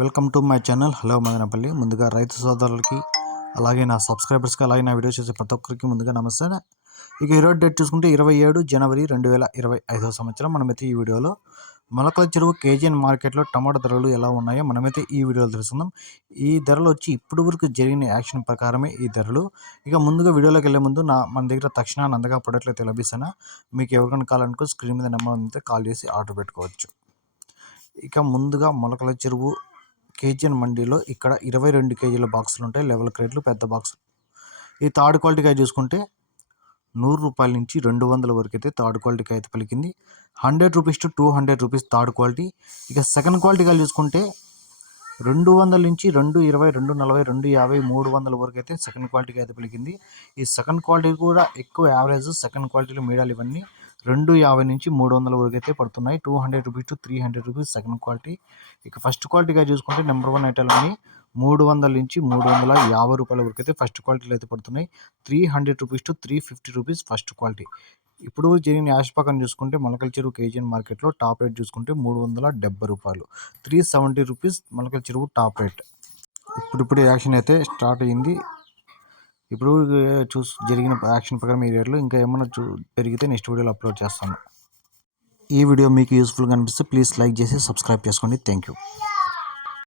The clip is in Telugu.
Welcome to my channel. Hello Madanapalle ముందుగా రైతు సోదరులకి అలాగే నా సబ్స్క్రైబర్స్కి అలాగే నా వీడియో చూసే ప్రతి ఒక్కరికి ముందుగా నమస్తే. ఇక ఈరోజు డేట్ చూసుకుంటే ఇరవై ఏడు జనవరి రెండు వేల ఇరవై ఐదవ సంవత్సరం. మనమైతే ఈ వీడియోలో మొలకల చెరువు కేజీఎన్ మార్కెట్లో టమాటా ధరలు ఎలా ఉన్నాయో మనమైతే ఈ వీడియోలో తెలుసుకుందాం. ఈ ధరలు వచ్చి ఇప్పుడు వరకు జరిగిన యాక్షన్ ప్రకారమే ఈ ధరలు. ఇక ముందుగా వీడియోలోకి వెళ్ళే ముందు నా మన దగ్గర తక్షణాన్ని అందగా ప్రొడక్ట్లు లభిస్తానా మీకు ఎవరికైనా కావాలనుకో స్క్రీన్ మీద నెంబర్ అయితే కాల్ చేసి ఆర్డర్ పెట్టుకోవచ్చు. ఇక ముందుగా మొలకల చెరువు కేజీఎన్ మండీలో ఇక్కడ ఇరవై రెండు కేజీల బాక్సులు ఉంటాయి. లెవెల్ క్రేట్లు పెద్ద బాక్స్ ఈ థర్డ్ క్వాలిటీగా చూసుకుంటే నూరు రూపాయల నుంచి రెండు వందల వరకు అయితే థర్డ్ క్వాలిటీకి అయితే పలికింది. Hundred rupees to two hundred rupees third quality. ఇక సెకండ్ క్వాలిటీగా చూసుకుంటే రెండు వందల నుంచి రెండు ఇరవై రెండు నలభై రెండు యాభై మూడు వందల వరకు అయితే సెకండ్ క్వాలిటీకి అయితే పలికింది. ఈ సెకండ్ క్వాలిటీ కూడా ఎక్కువ యావరేజ్ సెకండ్ క్వాలిటీలో మీడాలు ఇవన్నీ. రెండు యాభై నుంచి మూడు వందల వరకు అయితే పడుతున్నాయి. Two hundred rupees to three hundred rupees second quality. ఇక ఫస్ట్ క్వాలిటీగా చూసుకుంటే నెంబర్ వన్ ఐటమ్ని మూడు వందల నుంచి మూడు వందల యాభై రూపాయల వరకు అయితే ఫస్ట్ క్వాలిటీలో అయితే పడుతున్నాయి. Three hundred rupees to three fifty rupees first quality. ఇప్పుడు జరిగిన యాష్ పక్కన చూసుకుంటే మొలకల చెరువు కేజీఎన్ మార్కెట్లో టాప్ రేట్ చూసుకుంటే మూడు వందల డెబ్బై రూపాయలు. త్రీ సెవెంటీ రూపీస్ మొలకల చెరువు టాప్ రేట్. ఇప్పుడు ఇప్పుడు యాక్షన్ అయితే స్టార్ట్ అయ్యింది. ఇప్పుడు చూసి జరిగిన యాక్షన్ ప్రకారం ఈ రేట్లో ఇంకా ఏమైనా చూ పెరిగితే నెక్స్ట్ వీడియోలో అప్లోడ్ చేస్తాను. ఈ వీడియో మీకు యూస్ఫుల్గా అనిపిస్తే ప్లీజ్ లైక్ చేసి సబ్స్క్రైబ్ చేసుకోండి. Thank you